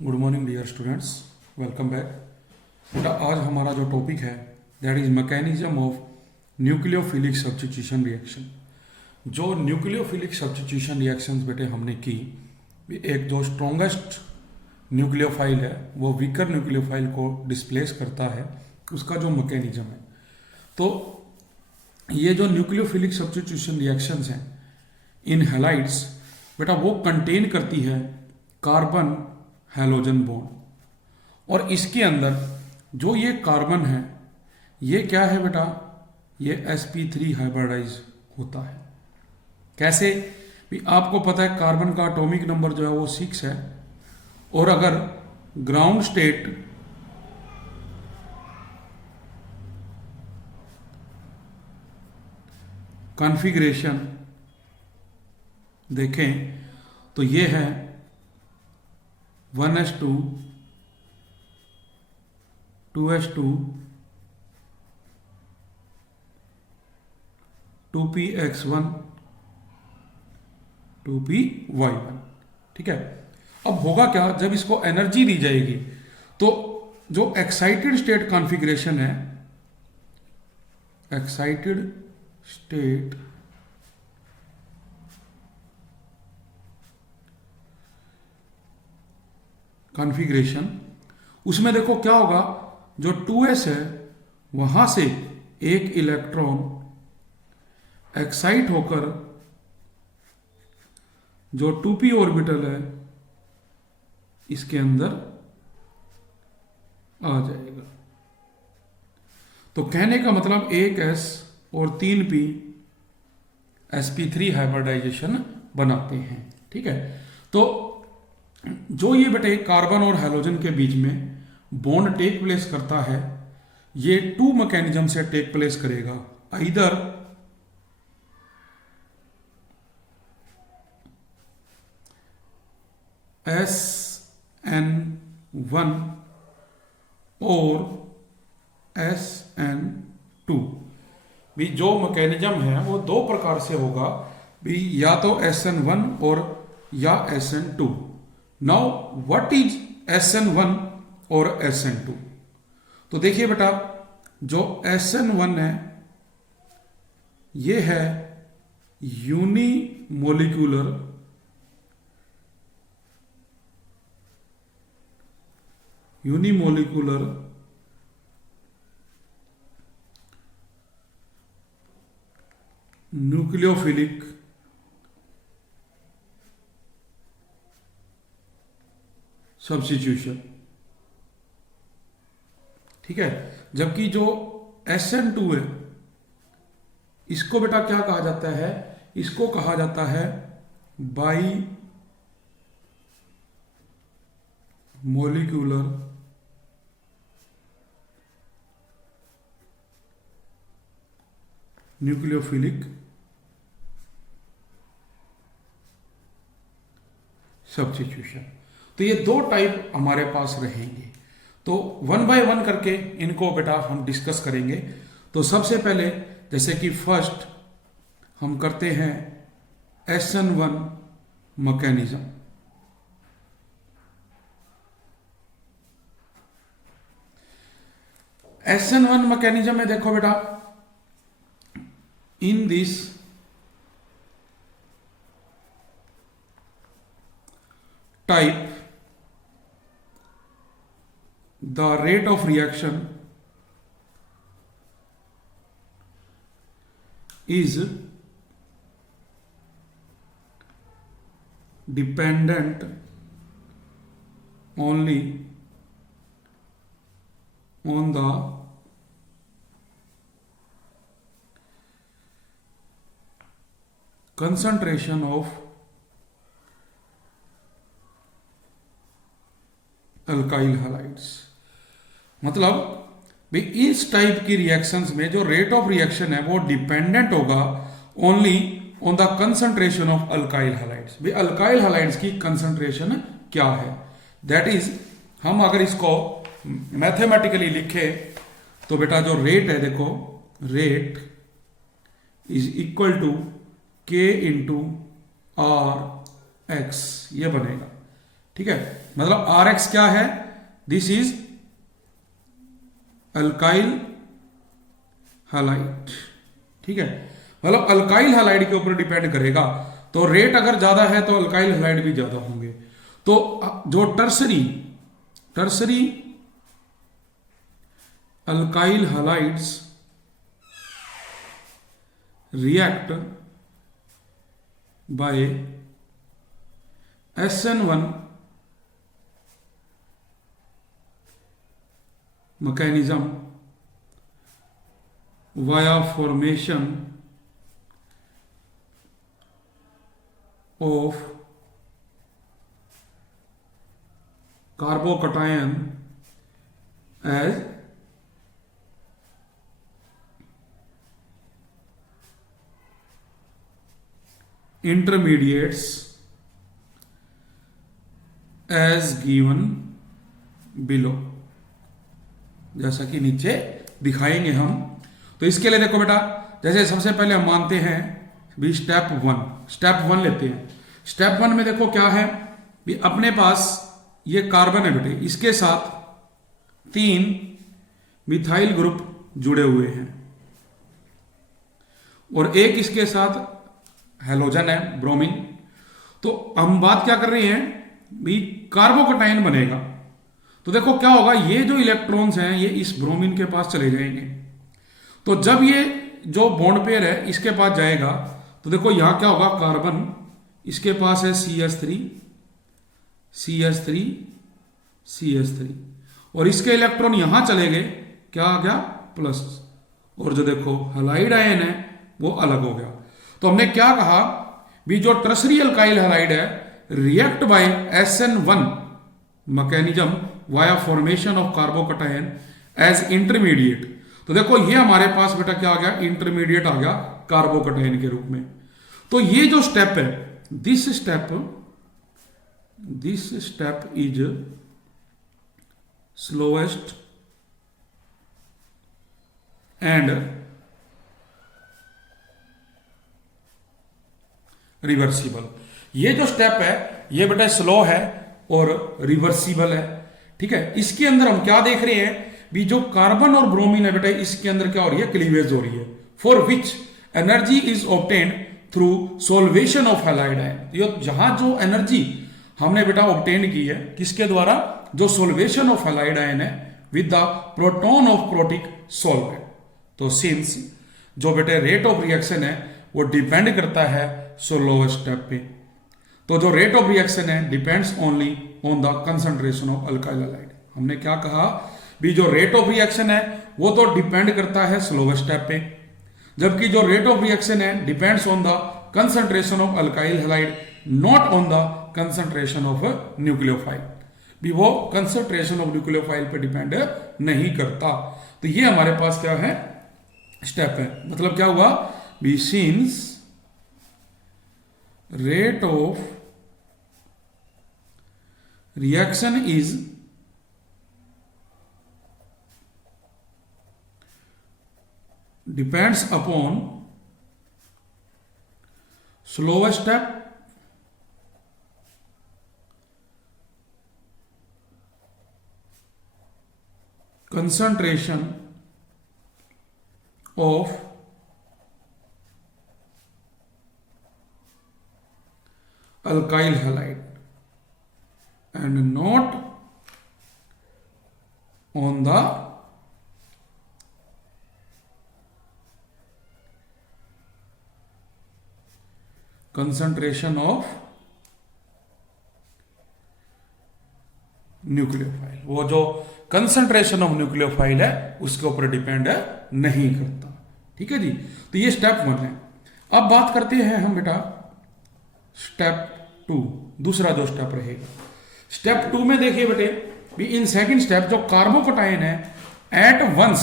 Good morning dear students, welcome back. बेटा आज हमारा जो टॉपिक है that is mechanism of nucleophilic substitution reaction. जो न्यूक्लियोफिलिक सब्स्टिट्यूशन रिएक्शंस बेटे हमने की, एक जो स्ट्रॉन्गेस्ट न्यूक्लियोफाइल है वो वीकर न्यूक्लियोफाइल को डिस्प्लेस करता है, उसका जो मैकेनिज्म है। तो ये जो न्यूक्लियोफिलिक सब्स्टिट्यूशन रिएक्शंस हैं इन हैलाइड्स बेटा वो कंटेन करती है कार्बन हैलोजन बॉन्ड। और इसके अंदर जो ये कार्बन है ये क्या है बेटा, ये sp3 हाइब्रिडाइज होता है। कैसे भी आपको पता है कार्बन का एटॉमिक नंबर जो है वो 6 है, और अगर ग्राउंड स्टेट कॉन्फ़िगरेशन देखें तो ये है 1s2 2s2 2px1 2py1। ठीक है, अब होगा क्या जब इसको एनर्जी दी जाएगी तो जो एक्साइटेड स्टेट कॉन्फ़िगरेशन है, एक्साइटेड स्टेट कॉन्फ़िगरेशन, उसमें देखो क्या होगा, जो 2s है वहां से एक इलेक्ट्रॉन एक्साइट होकर जो 2p ऑर्बिटल है इसके अंदर आ जाएगा। तो कहने का मतलब 1s और 3p sp3 हाइब्रिडाइजेशन बनाते हैं। ठीक है, तो जो ये बेटे कार्बन और हैलोजन के बीच में बॉन्ड टेक प्लेस करता है, ये 2 मैकेनिज्म से टेक प्लेस करेगा। इधर SN1 और SN2। भी जो मैकेनिज्म है वो 2 प्रकार से होगा, भी या तो SN1 और या SN2। Now what is SN1 और SN2? तो देखिए बेटा, जो SN1 है ये है यूनिमोलिक्यूलर न्यूक्लियोफिलिक सब्स्टिट्यूशन। ठीक है, जबकि जो SN2 है इसको बेटा क्या कहा जाता है, इसको कहा जाता है बाई मोलिक्यूलर न्यूक्लियोफिलिक सब्स्टिट्यूशन। तो ये 2 टाइप हमारे पास रहेंगे। तो 1 बाय 1 करके इनको बेटा हम डिस्कस करेंगे। तो सबसे पहले जैसे कि फर्स्ट हम करते हैं SN1 मैकेनिज्म। SN1 मैकेनिज्म में देखो बेटा, in this type the rate of reaction is dependent only on the concentration of alkyl halides. मतलब भाई इस टाइप की रिएक्शंस में जो रेट ऑफ रिएक्शन है वो डिपेंडेंट होगा only on the concentration of alkyl halides. भाई अल्काइल हैलाइड्स की कंसंट्रेशन क्या है, दैट इज, हम अगर इसको मैथमेटिकली लिखे तो बेटा जो रेट है देखो, rate is equal to K into R X, ये बनेगा। ठीक है, मतलब RX क्या है, दिस इज अल्काइल हैलाइड, ठीक है। मतलब अल्काइल हैलाइड के ऊपर डिपेंड करेगा, तो रेट अगर ज्यादा है तो अल्काइल हैलाइड भी ज्यादा होंगे। तो जो tertiary alkyl halides react by SN1 mechanism via formation of carbocation as intermediates as given below, जैसा कि नीचे दिखाएंगे हम। तो इसके लिए देखो बेटा, जैसे सबसे पहले हम मानते हैं भी स्टेप वन लेते हैं। स्टेप वन में देखो क्या है भी, अपने पास ये कार्बन है बेटे, इसके साथ 3 मिथाइल ग्रुप जुड़े हुए हैं और एक इसके साथ हेलोजन है ब्रोमीन। तो हम बात क्या कर रहे हैं भी, कार्बोकटायन बनेगा। तो देखो क्या होगा, ये जो इलेक्ट्रॉन्स हैं ये इस ब्रोमीन के पास चले जाएंगे। तो जब ये जो बॉन्ड पेयर है इसके पास जाएगा तो देखो यहां क्या होगा, कार्बन इसके पास है CH3 और इसके इलेक्ट्रॉन यहां चले गए, क्या आ गया प्लस, और जो देखो हैलाइड आयन है वो अलग हो गया। तो हमने क्या कहा भी, जो टर्सरी अल्काइल हैलाइड है react by SN1 mechanism via formation of carbocation as intermediate. तो देखो ये हमारे पास बेटा क्या आ गया, इंटरमीडिएट आ गया कार्बोकटायन के रूप में। तो ये जो स्टेप है, this step is slowest and reversible. ये जो स्टेप है ये बेटा स्लो है और रिवर्सिबल है, ठीक है। इसके अंदर हम क्या देख रहे हैं भी, जो कार्बन और ब्रोमीन है बेटा इसके अंदर क्या हो रही है, क्लीवेज हो रही है, for which energy is obtained through solution of halide ion. ये जहां जो एनर्जी हमने बेटा ऑब्टेन की है किसके द्वारा, जो सोल्वेशन ऑफ हैलाइड आयन है with the proton of protic solvent. तो सिंस जो बेटे रेट ऑफ रिएक्शन है वो डिपेंड करता है स्लोएस्ट स्टेप पे, तो जो रेट ऑफ रिएक्शन है depends only on the concentration of alkyl halide. हमने क्या कहा भी, जो रेट ऑफ रिएक्शन है वो तो डिपेंड करता है स्लोएस्ट स्टेप पे, जबकि जो रेट ऑफ रिएक्शन है depends on the concentration of alkyl halide, not on the concentration of nucleophile. भी वो कंसंट्रेशन ऑफ न्यूक्लियोफाइल पे डिपेंड नहीं करता। तो ये हमारे पास क्या है, स्टेप है। मतलब क्या हुआ भी, since rate of reaction is depends upon slowest step, concentration of alkyl halide and not on the concentration of nucleophile. वो जो कंसंट्रेशन ऑफ न्यूक्लियोफाइल है उसके ऊपर डिपेंड नहीं करता, ठीक है जी। तो ये स्टेप 1 है। अब बात करते हैं हम बेटा स्टेप 2, दूसरा जो स्टेप रहेगा। स्टेप 2 में देखिए बेटे भी, इन सेकंड स्टेप जो कार्बोकटायन है at once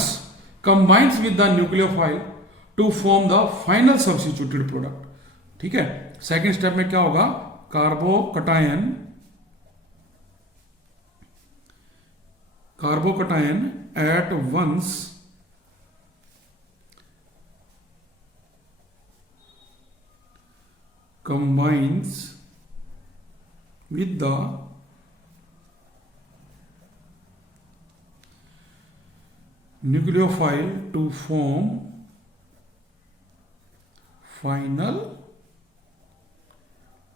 combines with the nucleophile to form the final substituted product, ठीक है। सेकंड स्टेप में क्या होगा, carbocation at once combines with the nucleophile to form final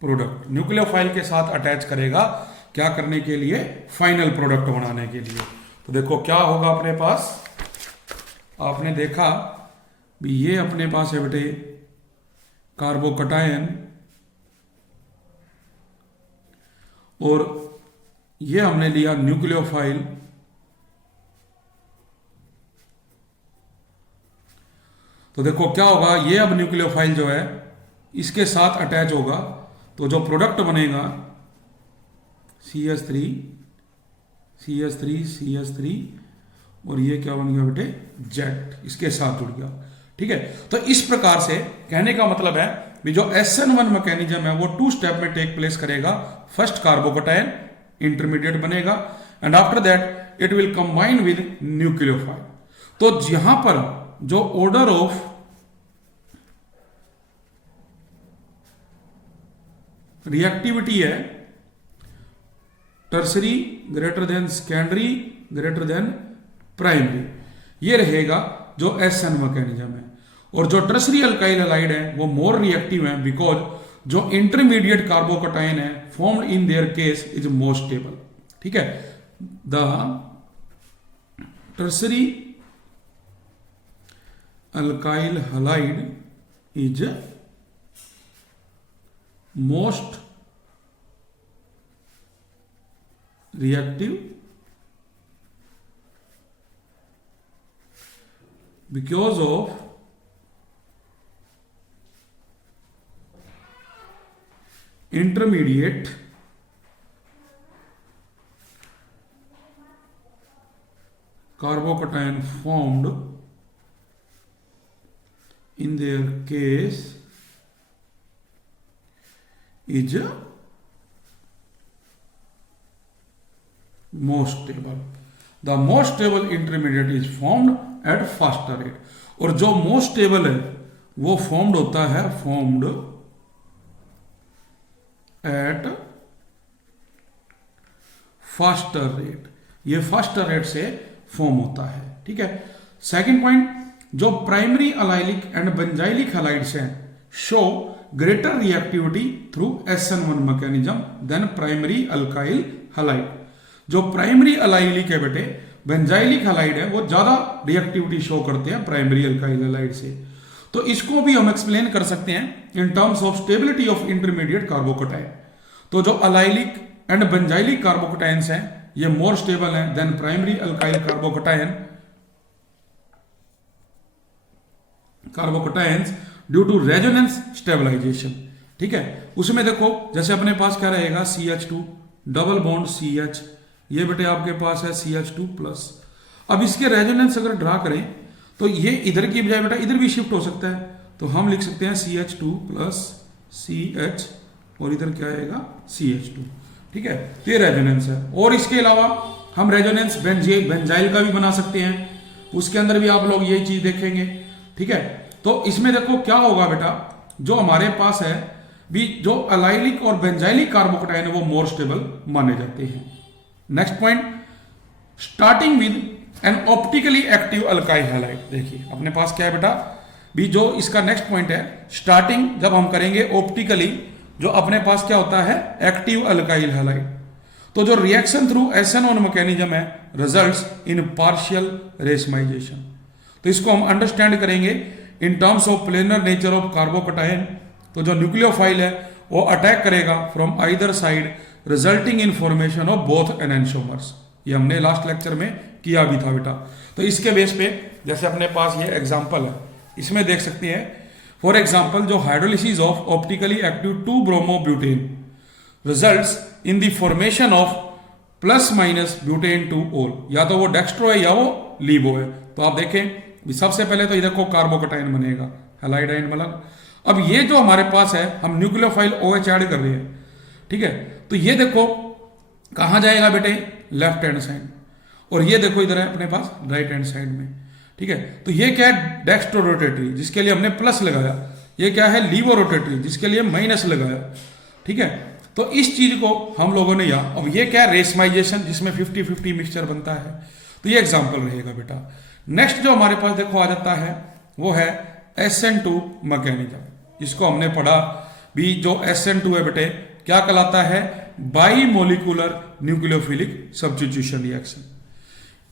product. Nucleophile के साथ अटैच करेगा क्या करने के लिए? फाइनल प्रोडक्ट बनाने के लिए। तो देखो क्या होगा अपने पास, आपने देखा भी ये अपने पास है बेटे कार्बोकटायन, और ये हमने लिया न्यूक्लियोफाइल। तो देखो क्या होगा, ये अब न्यूक्लियोफाइल जो है इसके साथ अटैच होगा, तो जो प्रोडक्ट बनेगा CH3 CH3 CH3, और ये क्या बन गया बेटे Z, इसके साथ जुड़ गया। ठीक है, तो इस प्रकार से कहने का मतलब है भी जो SN1 मैकेनिज्म है वो 2 स्टेप में टेक प्लेस करेगा। फर्स्ट कार्बोकटायन इंटरमीडिएट बनेगा and after that it will combine with nucleophile. तो यहां पर जो ऑर्डर ऑफ रिएक्टिविटी है, tertiary greater than secondary greater than primary, ये रहेगा जो SN मैकेनिज्म है। और जो टर्सरी अल्काइल हैलाइड है वो मोर रिएक्टिव है, बिकॉज जो इंटरमीडिएट कार्बोकटायन है formed in their case is more stable. ठीक है, the tertiary alkyl halide is most reactive because of intermediate carbocation formed in their case is most stable. The most stable intermediate is formed at faster rate. और जो most stable है वो formed होता है formed at faster rate, ये faster rate से form होता है। ठीक है, सेकंड पॉइंट, जो primary allylic and benzylic halides हैं show greater reactivity through SN1 mechanism than primary alkyl halide. जो प्राइमरी अलाइलिक है बेटे, बेंजाइलिक हैलाइड है, वो ज्यादा रिएक्टिविटी शो करते हैं प्राइमरी अल्काइल हैलाइड से। तो इसको भी हम एक्सप्लेन कर सकते हैं in terms of stability of intermediate carbocation. तो जो अलाइलिक एंड बेंजाइलिक कार्बोकटायंस हैं ये मोर स्टेबल हैं than primary alkyl carbocations due to resonance stabilisation. ठीक है, उसमें देखो जैसे अपने पास क्या रहेगा CH2 डबल बॉन्ड CH, ये बेटे आपके पास है CH2 प्लस। अब इसके रेजोनेंस अगर ड्रा करें तो ये इधर की बजाय बेटा इधर भी शिफ्ट हो सकता है, तो हम लिख सकते हैं CH2 प्लस CH और इधर क्या आएगा CH2। ठीक है, तो ये रेजोनेंस है। और इसके अलावा हम रेजोनेंस बेंजाइल का भी बना सकते हैं, उसके अंदर भी आप लोग यही चीज देखेंगे। ठीक है, तो इसमें देखो क्या होगा बेटा, जो हमारे पास है भी जो अलाइलिक और बेंजाइलिक कार्बोकटायन है वो मोर स्टेबल माने जाते हैं। Next point, starting with N optically active alkyl halide. देखिए अपने पास क्या है बेटा भी, जो इसका नेक्स्ट पॉइंट है स्टार्टिंग जब हम करेंगे ऑप्टिकली, जो अपने पास क्या होता है एक्टिव अल्काइल हैलाइड। तो जो रिएक्शन थ्रू SN1 मैकेनिज्म है रिजल्ट्स इन पार्शियल रेशमाइजेशन। तो इसको हम अंडरस्टैंड करेंगे in terms of planar nature of carbocation. तो जो न्यूक्लियोफाइल है वो अटैक करेगा from either side resulting in formation of both enantiomers. ये हमने लास्ट लेक्चर में किया भी था बेटा। तो इसके बेस पे जैसे अपने पास ये एग्जांपल है, इसमें देख सकते हैं फॉर एग्जांपल जो hydrolysis of optically active two bromobutane results in the formation of plus minus butane 2 ol, या तो वो डेक्स्ट्रो है या वो लीवो है। तो आप देखें सबसे पहले तो इधर को कार्बोकटायन बनेगा हैलाइड आयन मतलब। अब ये जो हमारे पास है हम न्यूक्लियोफाइल OH ऐड कर रहे हैं। ठीक है, तो ये देखो कहां जाएगा बेटे लेफ्ट हैंड साइड, और ये देखो इधर है अपने पास राइट हैंड साइड में। ठीक है, तो ये क्या है डेक्स्ट्रो रोटेटरी जिसके लिए हमने प्लस लगाया, ये क्या है लीवो रोटेटरी जिसके लिए माइनस लगाया। ठीक है, तो इस चीज को हम लोगों ने अब ये क्या है रेशमाइजेशन जिसमें 50-50 मिक्सचर बनता है। तो ये एग्जाम्पल रहेगा बेटा। नेक्स्ट जो हमारे पास देखो आ जाता है वो है SN2 मैकेनिज्म। इसको हमने पढ़ा भी, जो SN2 है बेटे क्या कहलाता है, bimolecular nucleophilic substitution reaction.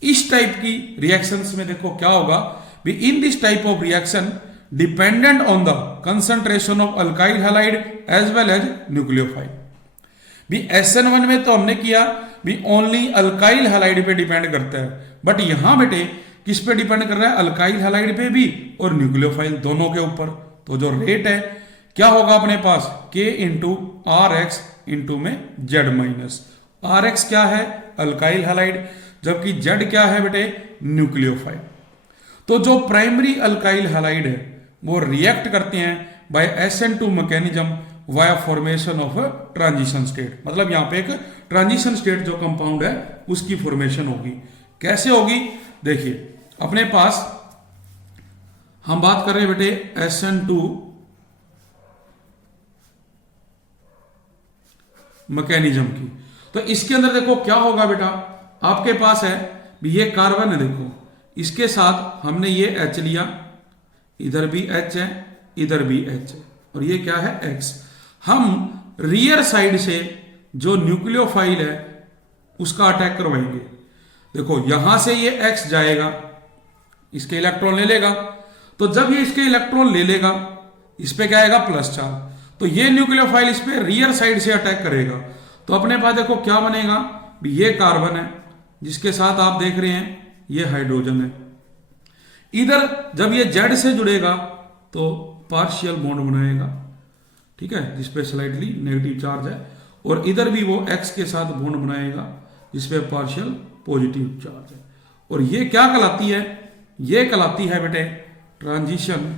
इस टाइप की रिएक्शंस में देखो क्या होगा भी, in this type of reaction dependent on the concentration of alkyl halide as well as nucleophile. भी SN1 में तो हमने किया भी ओनली अल्काइल हैलाइड पे डिपेंड करता है, बट यहां बेटे किस पे डिपेंड कर रहा है, अल्काइल हैलाइड पे भी और न्यूक्लियोफाइल दोनों के ऊपर। तो जो रेट है क्या होगा अपने पास, K इंटू RX इंटू में Z माइनस। RX क्या है, अल्काइल हैलाइड, जबकि Z क्या है बेटे, न्यूक्लियोफाइल। तो जो प्राइमरी अल्काइल हैलाइड है वो रिएक्ट करते हैं by SN2 mechanism via formation of transition state. मतलब यहां पे एक ट्रांजिशन स्टेट जो कंपाउंड है उसकी फॉर्मेशन होगी। कैसे होगी, देखिए अपने पास हम बात कर रहे हैं बेटे SN2 मैकेनिज्म की। तो इसके अंदर देखो क्या होगा बेटा, आपके पास है भी ये कार्बन है, देखो इसके साथ हमने ये H लिया, इधर भी H है, इधर भी H है, और ये क्या है X। हम रियर साइड से जो न्यूक्लियोफाइल है उसका अटैक करवाएंगे। देखो यहां से ये X जाएगा, इसके इलेक्ट्रॉन ले लेगा, तो जब ये इसके इलेक्ट्रॉन ले लेगा इस पे क्या आएगा, प्लस चार्ज। तो ये न्यूक्लियोफाइल इस पे रियर साइड से अटैक करेगा। तो अपने पास देखो क्या बनेगा, ये कार्बन है जिसके साथ आप देख रहे हैं ये हाइड्रोजन है। इधर जब ये Z से जुड़ेगा तो पार्शियल बॉन्ड बनाएगा, ठीक है, जिसपे स्लाइटली नेगेटिव चार्ज है, और इधर भी वो X के साथ बॉन्ड बनाएगा जिसपे पार्शियल पॉजिटिव चार्ज है। और ये क्या कहलाती है, ये कहलाती है बेटे ट्रांजिशन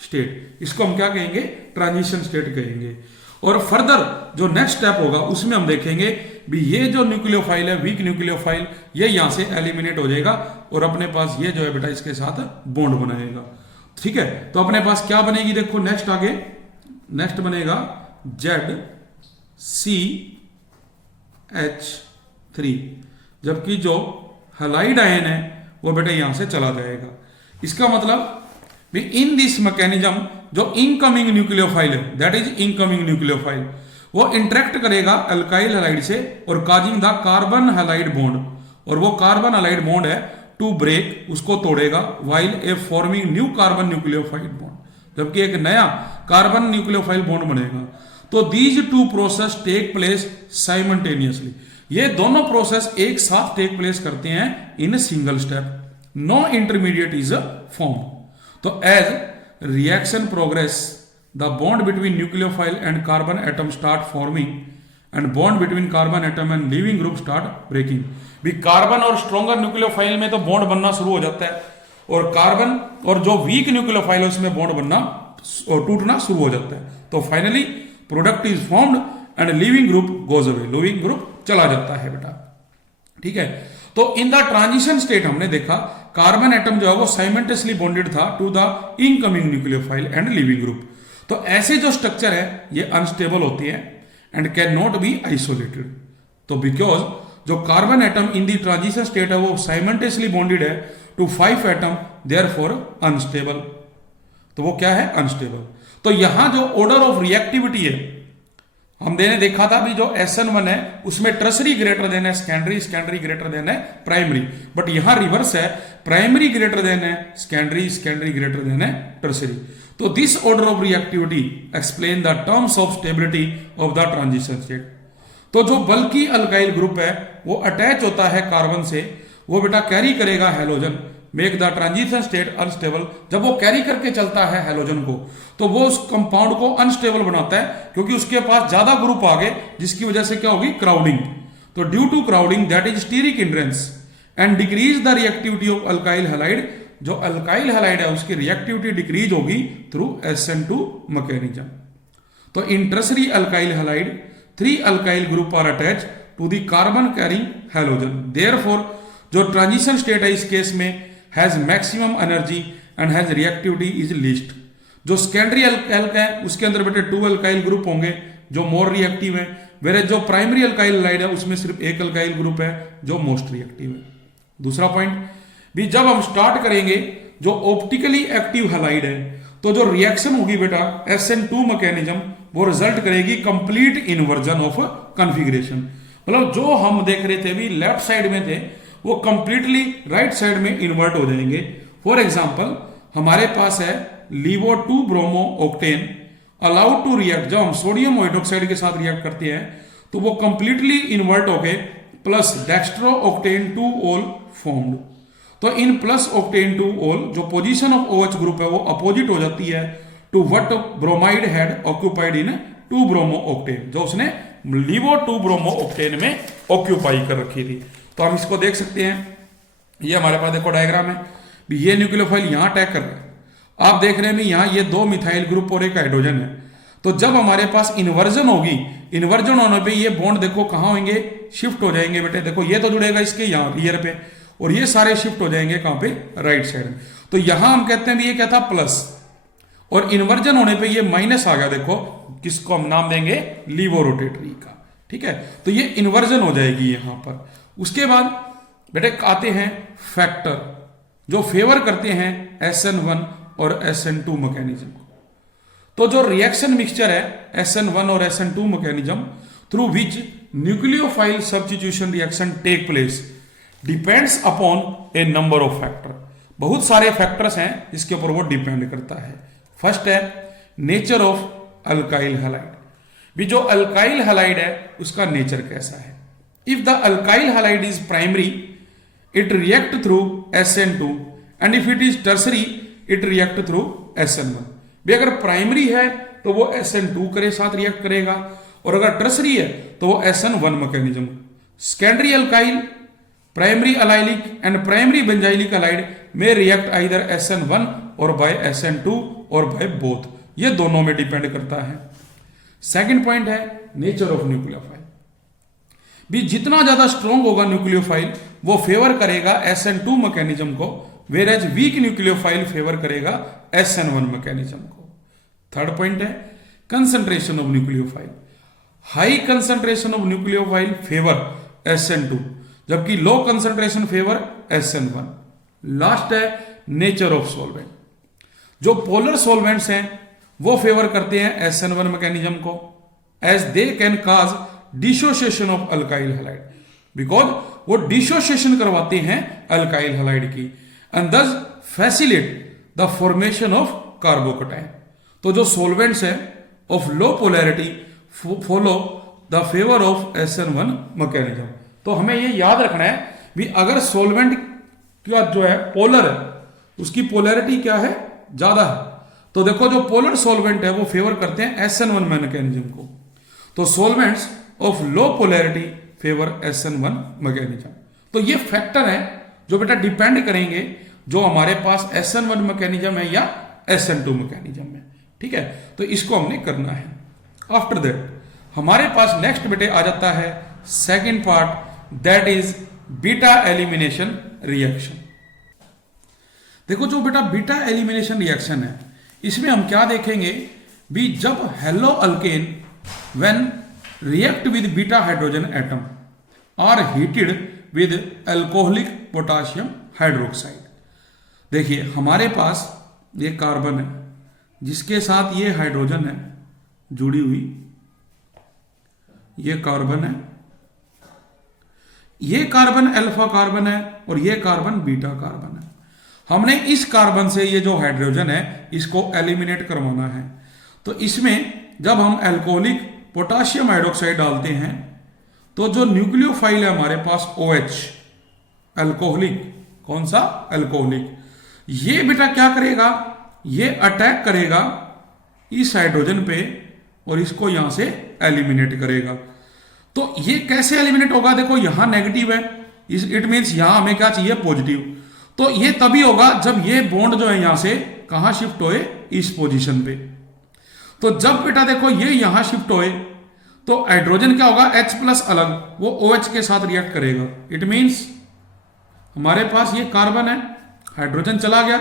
स्टेट। इसको हम क्या कहेंगे, ट्रांजिशन स्टेट कहेंगे। और फर्दर जो नेक्स्ट स्टेप होगा उसमें हम देखेंगे भी ये जो न्यूक्लियोफाइल है, वीक न्यूक्लियोफाइल, ये यहां से एलिमिनेट हो जाएगा और अपने पास ये जो है बेटा इसके साथ बॉन्ड बनाएगा। ठीक है, तो अपने पास क्या बनेगी, देखो नेक्स्ट आगे, नेक्स्ट बनेगा ZCH3, जबकि जो हैलाइड आयन है वो बेटा यहां से चला जाएगा। इसका मतलब भी इन दिस मैकेनिज्म जो इनकमिंग न्यूक्लियोफाइल है, दैट इज इनकमिंग न्यूक्लियोफाइल, वो इंटरेक्ट करेगा अल्काइल हैलाइड से और causing the carbon halide bond, और वो कार्बन हैलाइड बॉन्ड है टू ब्रेक, उसको तोड़ेगा, while a forming new carbon nucleophile bond, जबकि एक नया कार्बन न्यूक्लियोफाइल बॉन्ड बनेगा। तो these two process take place simultaneously, ये दोनों प्रोसेस एक साथ टेक प्लेस करते हैं in single step, no intermediate is form. तो as reaction progress the bond between nucleophile and carbon atom start forming and bond between carbon atom and living group start breaking. भी carbon और stronger nucleophile में तो bond बनना शुरू हो जाता है, और कार्बन और जो वीक न्यूक्लियोफाइल है उसमें बॉन्ड बनना और टूटना शुरू हो जाता है। तो finally product is formed and leaving group goes away, leaving group चला जाता है बेटा। ठीक है, तो इन द ट्रांजिशन स्टेट हमने देखा कार्बन एटम जो है वो साइमल्टेनियसली बॉन्डेड था to the incoming nucleophile and living group. तो ऐसे जो स्ट्रक्चर है ये अनस्टेबल होती है and can not be isolated. तो बिकॉज जो carbon atom in the transition state है वो साइमल्टेनियसली बॉन्डेड है टू 5 एटम, देयरफॉर अनस्टेबल। तो वो क्या है, अनस्टेबल। तो यहां जो ऑर्डर ऑफ रिएक्टिविटी है हमने देखा था भी, जो SN1 है उसमें टर्सरी ग्रेटर देन है सेकेंडरी, सेकेंडरी ग्रेटर देन है प्राइमरी, बट यहां रिवर्स है, प्राइमरी ग्रेटर देन है सेकेंडरी, सेकेंडरी ग्रेटर देन है टर्सरी। तो this order of reactivity explain the terms of stability of the transition state. तो जो बल्कि अल्काइल ग्रुप है वो अटैच होता है कार्बन से, वो बेटा कैरी करेगा halogen, make the transition state unstable. जब वो कैरी करके चलता है हैलोजन को तो वो उस कंपाउंड को अनस्टेबल बनाता है, क्योंकि उसके पास ज्यादा ग्रुप आ गए, जिसकी वजह से क्या होगी, क्राउडिंग। तो due to crowding that is steric hindrance and decrease the reactivity of alkyl halide, जो अल्काइल हैलाइड है उसकी रिएक्टिविटी डिक्रीज होगी थ्रू SN2 मैकेनिज्म। तो in tertiary alkyl halide 3 alkyl group are attach to the carbon carrying halogen, therefore जो transition state है इस case में has maximum energy and has reactivity is least. जो secondary अल्क है उसके अंदर बेटे 2 अल्काइल ग्रुप होंगे जो मोर रिएक्टिव है, वेरे जो प्राइमरी अल्काइल हैलाइड है उसमें सिर्फ एक अल्काइल ग्रुप है जो मोस्ट रिएक्टिव है। दूसरा पॉइंट भी, जब हम स्टार्ट करेंगे जो ऑप्टिकली एक्टिव हैलाइड है तो जो रिएक्शन होगी बेटा SN2 मैकेनिज्म वो रिजल्ट करेगी कंप्लीट इन्वर्जन ऑफ कॉन्फ़िगरेशन। मतलब जो हम देख रहे थे भी लेफ्ट साइड में थे वो कंप्लीटली राइट साइड में इन्वर्ट हो जाएंगे। फॉर एग्जांपल हमारे पास है LiVo2 bromo octane allowed to react, जब हम सोडियम हाइड्रोक्साइड के साथ रिएक्ट करते हैं तो वो कंप्लीटली इन्वर्ट होके प्लस डेक्स्ट्रो ऑक्टेन 2 ओल फॉर्म्ड। तो इन प्लस ऑक्टेन 2 ओल जो पोजीशन ऑफ OH ग्रुप है वो अपोजिट हो जाती है to what bromide had occupied in 2 bromo octane, जो उसने LiVo2 ब्रोमो ऑक्टेन में ऑक्यूपाई कर रखी थी। तो हम इसको देख सकते हैं, ये हमारे पास देखो डायग्राम है भी, ये न्यूक्लियोफाइल यहां अटैक कर रहा है, आप देख रहे हैं भी यहां ये 2 मिथाइल ग्रुप और एक हाइड्रोजन है। तो जब हमारे पास इन्वर्जन होगी, इन्वर्जन होने पे ये बॉन्ड देखो कहां होंगे, शिफ्ट हो जाएंगे बेटे। देखो ये तो जुड़ेगा इसके यहां रियर पे और ये सारे शिफ्ट हो जाएंगे कहां पे, राइट साइड में। तो यहां हम कहते हैं भी ये क्या था, प्लस, और इन्वर्जन होने पे ये माइनस आ गया। देखो किसको हम नाम देंगे, लीवो रोटेटरी का, ठीक है। तो ये इन्वर्जन हो जाएगी यहां पर। उसके बाद बेटे आते हैं फैक्टर जो फेवर करते हैं SN1 और SN2 मैकेनिज्म को। तो जो रिएक्शन मिक्सचर है SN1 और SN2 mechanism through which nucleophile substitution reaction take place depends upon a number of factor. बहुत सारे फैक्टर्स हैं जिसके ऊपर वो डिपेंड करता है। फर्स्ट है नेचर ऑफ अल्काइल हैलाइड, भी जो अल्काइल हैलाइड है उसका नेचर कैसा है। If the alkyl halide is primary it react through SN2 and if it is tertiary it react through SN1। भी अगर प्राइमरी है तो वो SN2 के साथ रिएक्ट करेगा और अगर टर्सरी है तो वो SN1 mechanism. Secondary alkyl, primary allylic and primary benzylic allied में रिएक्ट आइदर SN1 और बाय SN2 और बाय बोथ, ये दोनों में डिपेंड करता है। सेकंड पॉइंट है नेचर ऑफ न्यूक्लियोफाइल, भी जितना ज्यादा स्ट्रॉन्ग होगा न्यूक्लियोफाइल वो फेवर करेगा SN2 मैकेनिज्म को, वेरेज वीक न्यूक्लियोफाइल फेवर करेगा SN1 मैकेनिज्म को। थर्ड पॉइंट है concentration of nucleophile, high concentration of nucleophile favour SN2 जबकि low concentration favour SN1। Last है नेचर ऑफ सॉल्वेंट, जो पोलर सॉल्वेंट्स हैं वो फेवर करते हैं SN1 मैकेनिज्म को as they can cause dissociation of alkyl halide, because वो dissociation करवाते हैं अल्काइल हैलाइड की and thus facilitate the formation of carbocation. तो जो सॉल्वेंट्स है of low polarity follow the favour of SN1 mechanism. तो हमें ये याद रखना है भी अगर सॉल्वेंट का जो है पोलर है उसकी पोलैरिटी क्या है, ज्यादा है, तो देखो जो पोलर सॉल्वेंट है वो फेवर करते हैं SN1 मैकेनिज्म को। तो solvents of low polarity favour SN1 mechanism. तो ये फैक्टर है जो बेटा डिपेंड करेंगे जो हमारे पास SN1 मैकेनिज्म है या SN2 मैकेनिज्म है, ठीक है। तो इसको हमने करना है। आफ्टर दैट हमारे पास नेक्स्ट बेटे आ जाता है second part, that is beta elimination reaction. देखो जो बेटा बीटा एलिमिनेशन रिएक्शन है इसमें हम क्या देखेंगे भी, जब haloalkane when react with beta hydrogen atom are heated with alcoholic potassium hydroxide. देखिए हमारे पास ये कार्बन है जिसके साथ ये हाइड्रोजन है जुड़ी हुई, ये कार्बन है, ये कार्बन अल्फा कार्बन है और ये कार्बन बीटा कार्बन है। हमने इस कार्बन से ये जो हाइड्रोजन है इसको एलिमिनेट करवाना है। तो इसमें जब हम अल्कोहलिक पोटाशियम हाइड्रोक्साइड डालते हैं तो जो न्यूक्लियोफाइल है हमारे पास OH अल्कोहलिक, कौन सा, अल्कोहलिक, ये बेटा क्या करेगा, ये अटैक करेगा इस हाइड्रोजन पे और इसको यहां से एलिमिनेट करेगा। तो ये कैसे एलिमिनेट होगा, देखो यहां नेगेटिव है, इट मींस यहां हमें क्या चाहिए, पॉजिटिव। तो ये तभी होगा जब ये बॉन्ड जो है यहां से कहां शिफ्ट होए, इस पोजीशन पे। तो जब बेटा देखो ये यहां शिफ्ट होए तो हाइड्रोजन क्या होगा, H+ अलग, वो OH के साथ रिएक्ट करेगा। इट मींस हमारे पास ये कार्बन है, हाइड्रोजन चला गया,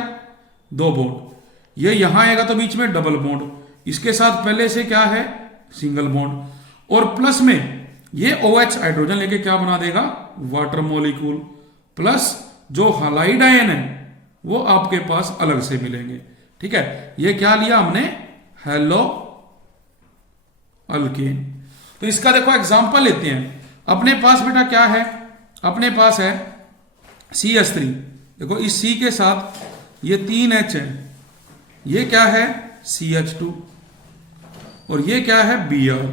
2 बॉन्ड, ये यहां आएगा तो बीच में डबल बॉन्ड, इसके साथ पहले से क्या है, सिंगल बॉन्ड, और प्लस में ये OH हाइड्रोजन लेके क्या बना देगा, वाटर मॉलिक्यूल, प्लस जो हैलाइड आयन है वो आपके पास अलग से मिलेंगे। ठीक है, ये क्या लिया हमने, हेलो अल्केन। तो इसका देखो एग्जांपल लेते हैं। अपने पास बेटा क्या है, अपने पास है CH3। देखो इस C के साथ ये 3 H है, ये क्या है CH2, और ये क्या है Br।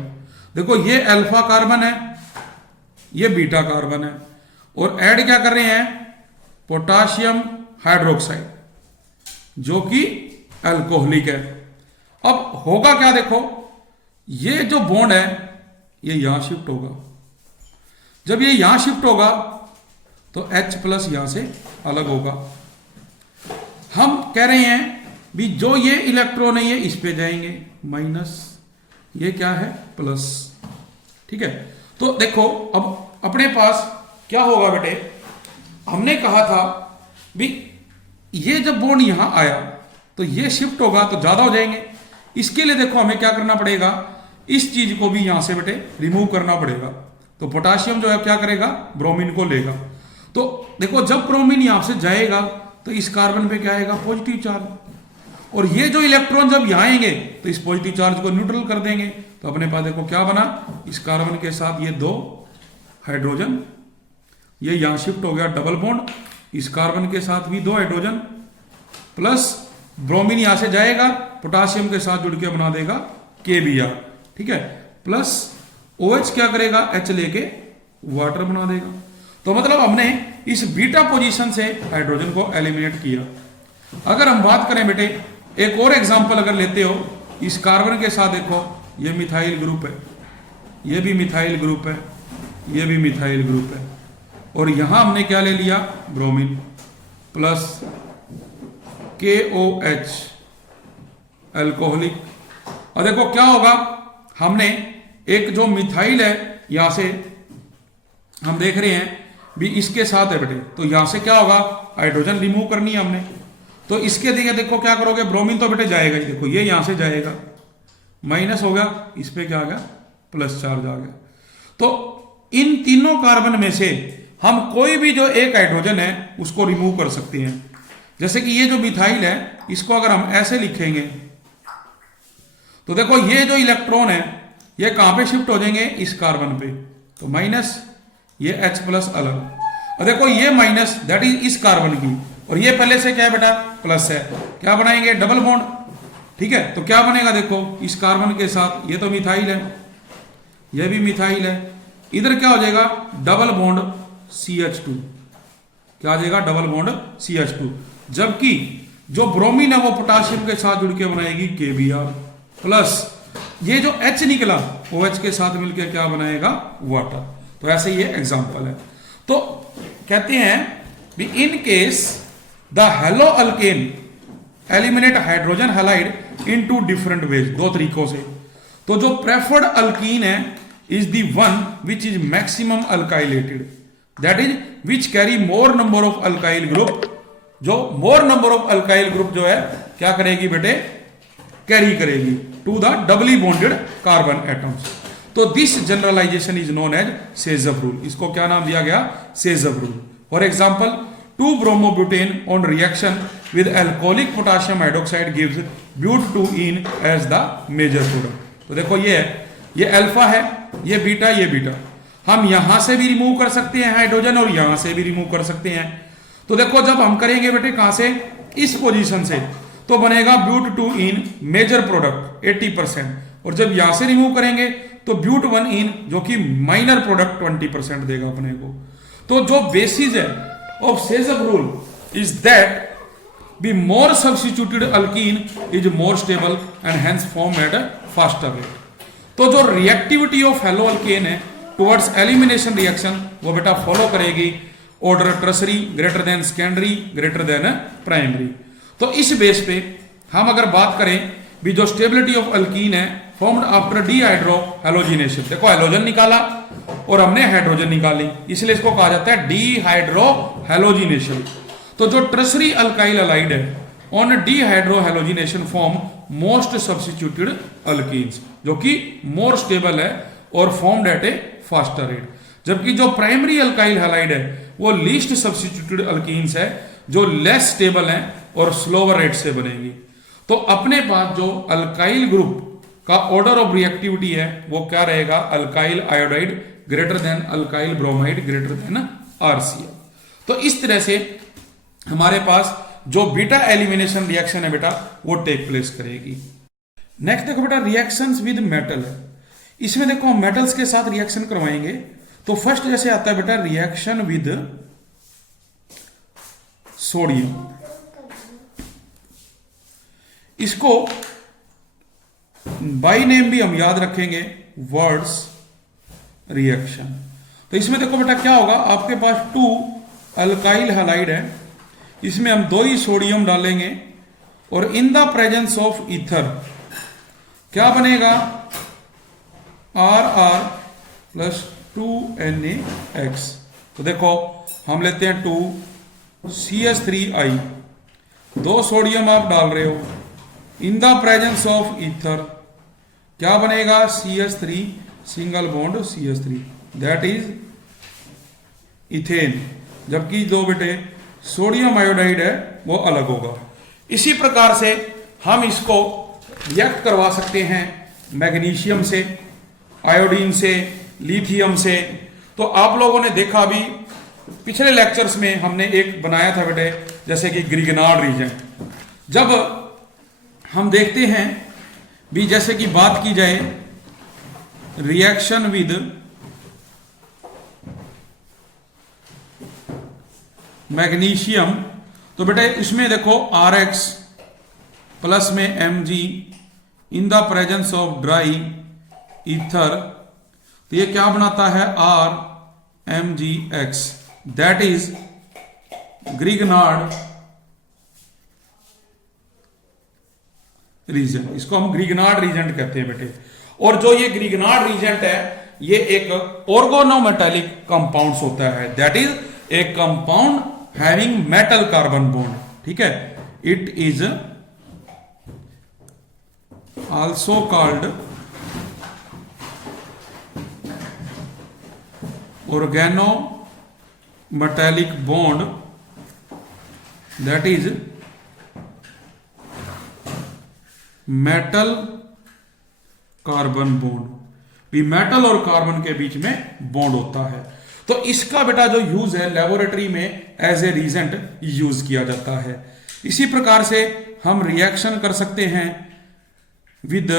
देखो ये अल्फा कार्बन है, ये बीटा कार्बन है, और ऐड क्या कर रहे हैं, पोटाशियम हाइड्रोक्साइड, जो कि अल्कोहलिक है। अब होगा क्या, देखो ये जो बॉन्ड है ये यहां शिफ्ट होगा। जब ये यहां शिफ्ट होगा तो H+ यहां से अलग होगा। हम कह रहे हैं भी जो ये इलेक्ट्रॉन है ये इस पे जाएंगे माइनस, ये क्या है प्लस। ठीक है, तो देखो अब अपने पास क्या होगा बेटे, हमने कहा था भी ये जब बॉन्ड यहां आया तो ये शिफ्ट होगा तो ज्यादा हो जाएंगे। इसके लिए देखो हमें क्या करना पड़ेगा, इस चीज को भी यहां से बेटे रिमूव करना पड़ेगा। तो पोटाशियम जो है क्या करेगा, ब्रोमीन को लेगा। तो देखो जब ब्रोमीन यहां से जाएगा तो इस कार्बन पे क्या आएगा, पॉजिटिव चार्ज, और ये जो इलेक्ट्रॉन जब यहां आएंगे तो इस पॉजिटिव चार्ज को न्यूट्रल कर देंगे। तो अपने पास देखो क्या बना, इस कार्बन के साथ ये 2 हाइड्रोजन, ये यहां शिफ्ट हो गया डबल बॉन्ड, इस कार्बन के साथ भी 2 हाइड्रोजन, प्लस ब्रोमीन यहां से जाएगा, पोटाशियम के साथ जुड़ के बना देगा KBr। ठीक है, प्लस OH क्या करेगा, H लेके वाटर बना देगा। तो मतलब हमने इस बीटा पोजीशन से हाइड्रोजन को एलिमिनेट किया। अगर हम बात करें बेटे, एक और एग्जांपल अगर लेते हो, इस कार्बन के साथ देखो ये मिथाइल ग्रुप है, ये भी मिथाइल ग्रुप है, ये भी मिथाइल ग्रुप है, और यहां हमने क्या ले लिया, ब्रोमीन प्लस KOH अल्कोहलिक। और देखो क्या होगा, हमने एक जो मिथाइल है यहां से हम देख रहे हैं भी इसके साथ है बेटे, तो यहां से क्या होगा, हाइड्रोजन रिमूव करनी है हमने। तो इसके लिए देखो क्या करोगे, ब्रोमीन तो बेटे जाएगा ही, देखो ये यहां से जाएगा, माइनस हो गया, इस पे क्या आ गया, प्लस चार्ज आ गया। तो इन तीनों कार्बन में से हम कोई भी जो एक हाइड्रोजन है उसको रिमूव कर सकते हैं। जैसे कि ये जो मिथाइल है, इसको अगर हम ऐसे लिखेंगे तो देखो ये जो इलेक्ट्रॉन है ये कहां पे शिफ्ट हो जाएंगे, इस कार्बन पे, तो माइनस, ये H+ अलग, और देखो ये माइनस दैट इज इस कार्बन की, और ये पहले से क्या है बेटा, प्लस है, क्या बनाएंगे, डबल बॉन्ड। ठीक है, तो क्या बनेगा, देखो इस कार्बन के साथ ये तो मिथाइल है, ये भी मिथाइल है, इधर क्या हो जाएगा, डबल बॉन्ड CH2, क्या आ जाएगा, डबल बॉन्ड CH2। जबकि जो ब्रोमीन है वो पोटाशियम के साथ जुड़ के बनाएगी KBr, प्लस ये जो H निकला OH के साथ मिलकर क्या बनाएगा, वाटर। तो ऐसे ये एग्जांपल है। तो कहते हैं भी in case the halo alkane eliminate hydrogen halide in 2 different ways, 2 तरीकों से। तो जो प्रेफर्ड अल्कीन है is the one which is maximum alkylated, that is which carry more number of alkyl group. जो more number of alkyl group जो है क्या करेगी बेटे, कैरी करेगी to the doubly bonded carbon atoms. तो this generalisation is known as Saytzeff rule. इसको क्या नाम दिया गया, Saytzeff rule. For example 2 bromobutane on reaction with alcoholic potassium hydroxide gives but two ene as the major product. तो देखो ये है, ये अल्फा है, ये बीटा, ये बीटा। हम यहां से भी रिमूव कर सकते हैं हाइड्रोजन और यहां से भी रिमूव कर सकते हैं। तो देखो जब हम करेंगे बेटे कहां से, इस पोजीशन से, तो बनेगा ब्यूट-2-ईन मेजर प्रोडक्ट 80%, और जब यहां से रिमूव करेंगे तो ब्यूट-1-ईन जो कि माइनर प्रोडक्ट 20% देगा अपने को। तो जो बेसिस है of Saytzeff rule is that be more substituted alkene is more stable and hence form at a faster rate. तो जो रिएक्टिविटी ऑफ हेलो अल्केन है टुवर्ड्स एलिमिनेशन रिएक्शन वो बेटा फॉलो करेगी order tertiary greater than secondary greater than primary. तो इस base पे हम अगर बात करें भी जो स्टेबिलिटी ऑफ अल्कीन है फॉर्म्ड आफ्टर डीहाइड्रो हैलोजिनेशन, देखो हैलोजन निकाला और हमने हाइड्रोजन निकाली, इसलिए इसको कहा जाता है डीहाइड्रो हैलोजिनेशन। तो जो टर्सरी अल्काइल अलाइड है on dehydro halogenation form most substituted alkenes, जो कि मोर स्टेबल है और formed at A faster rate, जबकि जो प्राइमरी अल्काइल हैलाइड है वो लीस्ट सब्स्टिट्यूटेड अल्कीन्स है जो लेस स्टेबल हैं और स्लोअर रेट से बनेगी। तो अपने पास जो अल्काइल ग्रुप का ऑर्डर ऑफ रिएक्टिविटी है वो क्या रहेगा, alkyl iodide greater than alkyl bromide greater than RCL. तो इस तरह से हमारे पास जो बीटा एलिमिनेशन रिएक्शन है बेटा वो टेक प्लेस करेगी। नेक्स्ट देखो बेटा रिएक्शंस विद मेटल है, इसमें देखो हम मेटल्स के साथ रिएक्शन करवाएंगे। तो फर्स्ट जैसे आता है बेटा रिएक्शन विद सोडियम, इसको बाय नेम भी हम याद रखेंगे वर्ड्स रिएक्शन। तो इसमें देखो बेटा क्या होगा, आपके पास 2 अल्काइल हैलाइड है, इसमें हम 2 ही सोडियम डालेंगे और इन द प्रेजेंस ऑफ ईथर क्या बनेगा, RR प्लस 2NaX। तो देखो हम लेते हैं 2CH3I, 2 सोडियम आप डाल रहे हो, इन द प्रेजेंस ऑफ ईथर क्या बनेगा, CH3 single bond CH3 that is ethane, जबकि दो बेटे सोडियम आयोडाइड है वो अलग होगा। इसी प्रकार से हम इसको रिएक्ट करवा सकते हैं मैग्नीशियम से, आयोडीन से, लिथियम से। तो आप लोगों ने देखा अभी पिछले लेक्चर्स में हमने एक बनाया था बेटे जैसे कि ग्रिगनार्ड रीजन। जब हम देखते हैं भी जैसे कि बात की जाए रिएक्शन विद मैग्नीशियम, तो बेटे इसमें देखो RX प्लस में Mg in the presence of dry ether, तो ये क्या बनाता है RMgX that is Grignard reagent. इसको हम ग्रिगनार्ड रीजेंट कहते हैं बेटे। और जो ये ग्रिगनार्ड रीजेंट है ये एक ऑर्गोनोमेटालिक कंपाउंड्स होता है, that is a compound having metal carbon bond, ठीक है। It is also called organometallic bond that is metal carbon bond, भी मेटल और कार्बन के बीच में बॉन्ड होता है। तो इसका बेटा जो यूज है लेबोरेटरी में एज ए रीजेंट यूज किया जाता है। इसी प्रकार से हम रिएक्शन कर सकते हैं विद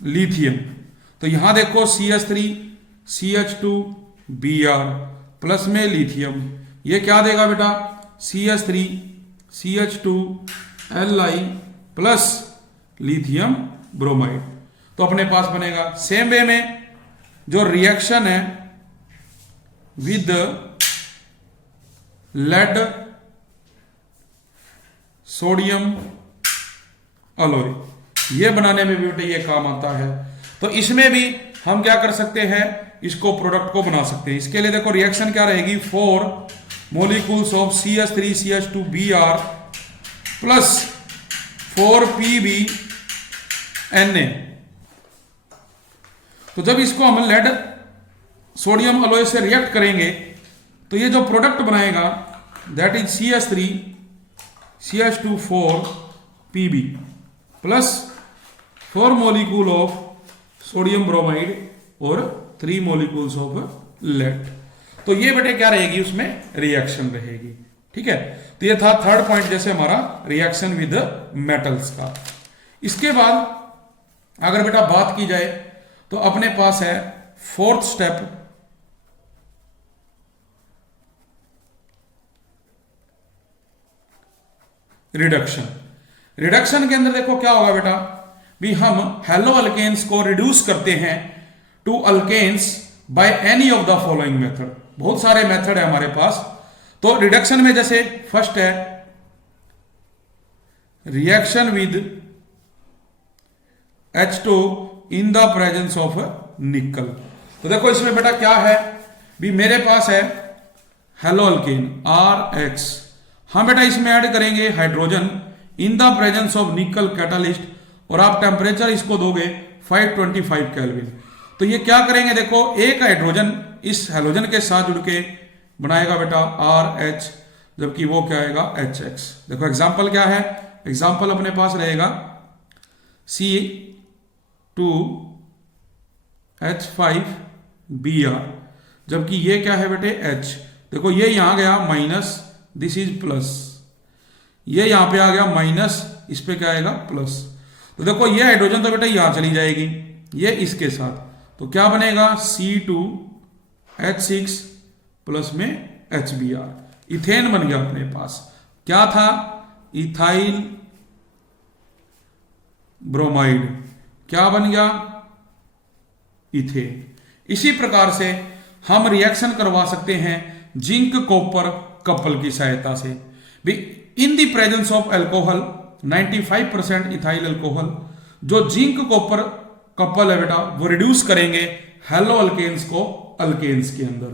लिथियम। तो यहां देखो CH3 CH2 Br प्लस में लिथियम, ये क्या देगा बेटा CH3 CH2 Li plus lithium bromide. तो अपने पास बनेगा सेम वे में जो रिएक्शन है विद लेड सोडियम अलॉय, ये बनाने में भी बेटे ये काम आता है। तो इसमें भी हम क्या कर सकते हैं, इसको प्रोडक्ट को बना सकते हैं। इसके लिए देखो रिएक्शन क्या रहेगी, 4 molecules of CH3 CH2 Br plus 4 PbNa। तो जब इसको हम लेड सोडियम अलॉय से रिएक्ट करेंगे तो ये जो प्रोडक्ट बनाएगा that is CH3 CH2 4 Pb plus 4 molecule of sodium bromide और 3 मोलिक्यूल्स ऑफ लेड। तो ये बेटे क्या रहेगी, उसमें रिएक्शन रहेगी, ठीक है। तो ये था थर्ड पॉइंट जैसे हमारा रिएक्शन विद मेटल्स का। इसके बाद अगर बेटा बात की जाए तो अपने पास है फोर्थ स्टेप रिडक्शन। रिडक्शन के अंदर देखो क्या होगा बेटा, भी हम हेलो अल्केन्स को रिड्यूस करते हैं to alkanes by any of the following method. बहुत सारे मेथड है हमारे पास। तो रिडक्शन में जैसे फर्स्ट है reaction with H2 in the presence of निकल। तो देखो इसमें बेटा क्या है, भी मेरे पास है हेलो अल्केन RX, हम बेटा इसमें ऐड करेंगे hydrogen in the presence of निकल कैटालिस्ट, और आप टेम्परेचर इसको दोगे 525 केल्विन। तो ये क्या करेंगे, देखो एक हाइड्रोजन इस हेलोजन के साथ जुड़ के बनाएगा बेटा RH, जबकि वो क्या आएगा HX। देखो एग्जाम्पल क्या है, एग्जाम्पल अपने पास रहेगा C2H5Br, जबकि ये क्या है बेटे H। देखो ये यहां गया माइनस, दिस इज प्लस, ये यहां पे आ गया माइनस, इस पे क्या आएगा प्लस। तो देखो ये हाइड्रोजन तो बेटा यहां चली जाएगी, ये इसके साथ, तो क्या बनेगा C2H6 प्लस में HBr, इथेन बन गया अपने पास। क्या था, इथाइल ब्रोमाइड, क्या बन गया इथेन। इसी प्रकार से हम रिएक्शन करवा सकते हैं जिंक कॉपर कपल की सहायता से भी। इन the presence of alcohol 95% ethyl alcohol, जो जिंक कॉपर कपल है बेटा वो रिड्यूस करेंगे हेलो अल्केन्स को अल्केन्स के अंदर।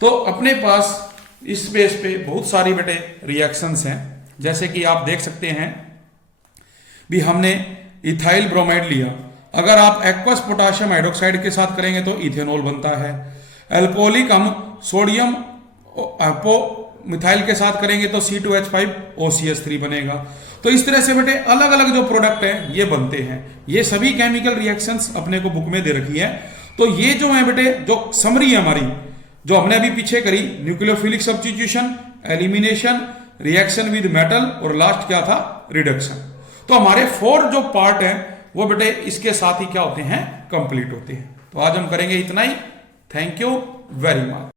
तो अपने पास इस बेस पे बहुत सारी बेटे रिएक्शंस हैं, जैसे कि आप देख सकते हैं भी हमने इथाइल ब्रोमाइड लिया, अगर आप एक्वस पोटाशियम हाइड्रोक्साइड के साथ करेंगे तो इथेनॉल बनता है। अल्कोहलिक हम सोडियम मिथाइल के साथ करेंगे तो C2H5OCH3 बनेगा। तो इस तरह से बेटे अलग अलग जो प्रोडक्ट हैं ये बनते हैं। ये सभी केमिकल रिएक्शंस अपने को बुक में दे रखी है। तो ये जो है बेटे जो समरी है हमारी, जो हमने अभी पीछे करी, nucleophilic substitution, elimination, reaction with metal और लास्ट क्या था रिडक्शन। तो हमारे 4 जो पार्ट हैं वो बेटे इसके साथ ही क्या होते हैं कंप्लीट होते हैं। तो आज हम करेंगे इतना ही। Thank you very much.